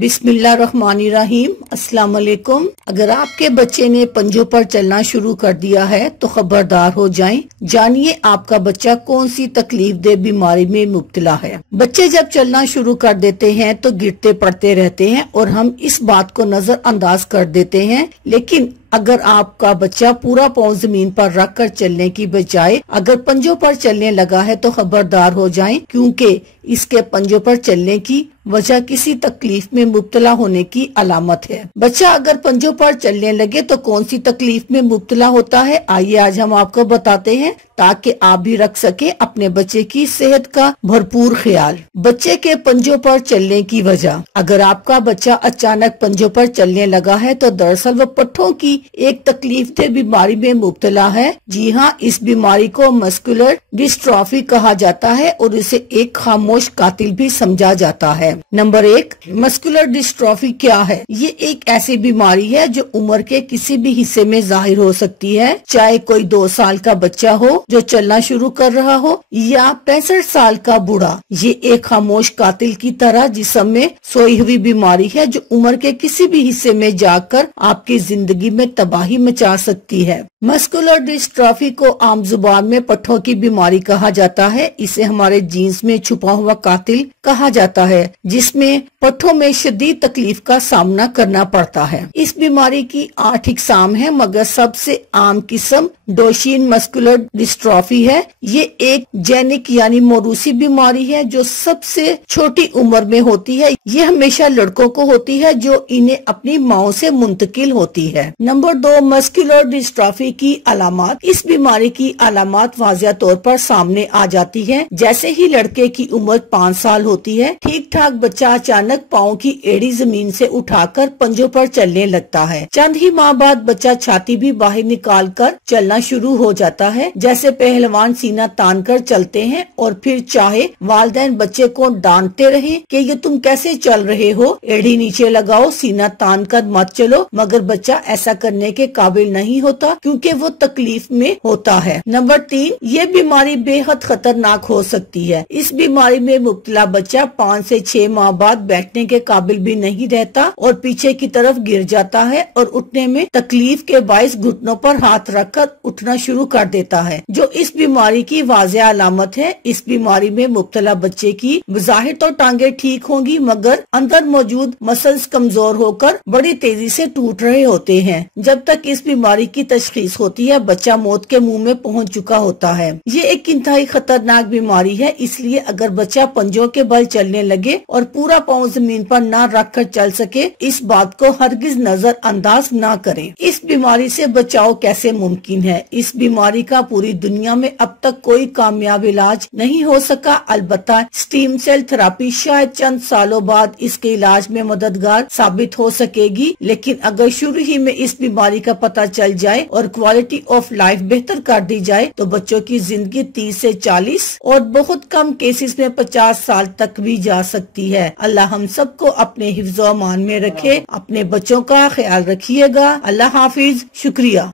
बिस्मिल्लाहिर्रहमानिर्रहीम। अस्सलाम वालेकुम। अगर आपके बच्चे ने पंजों पर चलना शुरू कर दिया है तो खबरदार हो जाएं। जानिए आपका बच्चा कौन सी तकलीफ दे बीमारी में मुब्तला है। बच्चे जब चलना शुरू कर देते हैं तो गिरते पड़ते रहते हैं और हम इस बात को नजरअंदाज कर देते हैं, लेकिन अगर आपका बच्चा पूरा पाँव जमीन पर रख कर चलने की बजाय अगर पंजों पर चलने लगा है तो खबरदार हो जाएं, क्योंकि इसके पंजों पर चलने की वजह किसी तकलीफ में मुब्तला होने की अलामत है। बच्चा अगर पंजों पर चलने लगे तो कौन सी तकलीफ में मुब्तला होता है, आइए आज हम आपको बताते हैं ताकि आप भी रख सके अपने बच्चे की सेहत का भरपूर ख्याल। बच्चे के पंजों पर चलने की वजह। अगर आपका बच्चा अचानक पंजों पर चलने लगा है तो दरअसल वो पट्ठों की एक तकलीफ दे बीमारी में मुब्तला है। जी हाँ, इस बीमारी को मस्कुलर डिस्ट्रॉफी कहा जाता है और इसे एक खामोश कातिल भी समझा जाता है। नंबर 1, मस्कुलर डिस्ट्रॉफी क्या है? ये एक ऐसी बीमारी है जो उम्र के किसी भी हिस्से में जाहिर हो सकती है, चाहे कोई 2 साल का बच्चा हो जो चलना शुरू कर रहा हो या 65 साल का बूढ़ा। ये एक खामोश कातिल की तरह जिस्म में सोई हुई बीमारी है जो उम्र के किसी भी हिस्से में जाकर आपकी जिंदगी में तबाही मचा सकती है। मस्कुलर डिस्ट्रॉफी को आम जुबान में पट्ठों की बीमारी कहा जाता है। इसे हमारे जीन्स में छुपा हुआ कातिल कहा जाता है, जिसमें पट्ठों में शदीद तकलीफ का सामना करना पड़ता है। इस बीमारी की 8 इकसाम है, मगर सबसे आम किस्म डोशीन मस्कुलर डिस्ट्रॉफी है। ये एक जेनिक यानी मौरूसी बीमारी है जो सबसे छोटी उम्र में होती है। ये हमेशा लड़कों को होती है जो इन्हें अपनी माओ से मुंतकिल होती है। नंबर 2, मस्कुलर डिस्ट्रॉफी की अलामात। इस बीमारी की अलामात वाज़िया तौर पर सामने आ जाती है जैसे ही लड़के की उम्र 5 साल होती है। ठीक ठाक बच्चा अचानक पाँव की एड़ी जमीन से उठाकर पंजों पर चलने लगता है। चंद ही माह बाद बच्चा छाती भी बाहर निकाल कर चलना शुरू हो जाता है, जैसे पहलवान सीना तान कर चलते हैं। और फिर चाहे वालिदैन बच्चे को डांटते रहे कि ये तुम कैसे चल रहे हो, एड़ी नीचे लगाओ, सीना तान कर मत चलो, मगर बच्चा ऐसा करने के काबिल नहीं होता क्योंकि वो तकलीफ में होता है। नंबर 3, ये बीमारी बेहद खतरनाक हो सकती है। इस बीमारी में मुब्तला बच्चा 5 से 6 माह बाद बैठने के काबिल भी नहीं रहता और पीछे की तरफ गिर जाता है और उठने में तकलीफ के बायस घुटनों पर हाथ रखकर उठना शुरू कर देता है, जो इस बीमारी की वाज़िया अलामत है। इस बीमारी में मुब्तला बच्चे की ज़ाहिर तो टांगे ठीक होंगी, मगर अंदर मौजूद मसल्स कमजोर होकर बड़ी तेजी से टूट रहे होते हैं। जब तक इस बीमारी की तशखीस होती है बच्चा मौत के मुंह में पहुंच चुका होता है। ये एक इंतहाई खतरनाक बीमारी है, इसलिए अगर बच्चा पंजों के बल चलने लगे और पूरा पाँव जमीन पर ना रख कर चल सके, इस बात को हरगिज नजरअंदाज ना करें। इस बीमारी से बचाव कैसे मुमकिन है? इस बीमारी का पूरी दुनिया में अब तक कोई कामयाब इलाज नहीं हो सका। अलबत्ता स्टीम सेल थेरेपी शायद चंद सालों बाद इसके इलाज में मददगार साबित हो सकेगी, लेकिन अगर शुरू ही में इस बीमारी का पता चल जाए और क्वालिटी ऑफ लाइफ बेहतर कर दी जाए तो बच्चों की जिंदगी 30 से 40 और बहुत कम केसेस में 50 साल तक भी जा सकती है। अल्लाह हम सबको अपने हिफ्ज़-ओ-अमान में रखे। अपने बच्चों का ख्याल रखिएगा। अल्लाह हाफिज। शुक्रिया।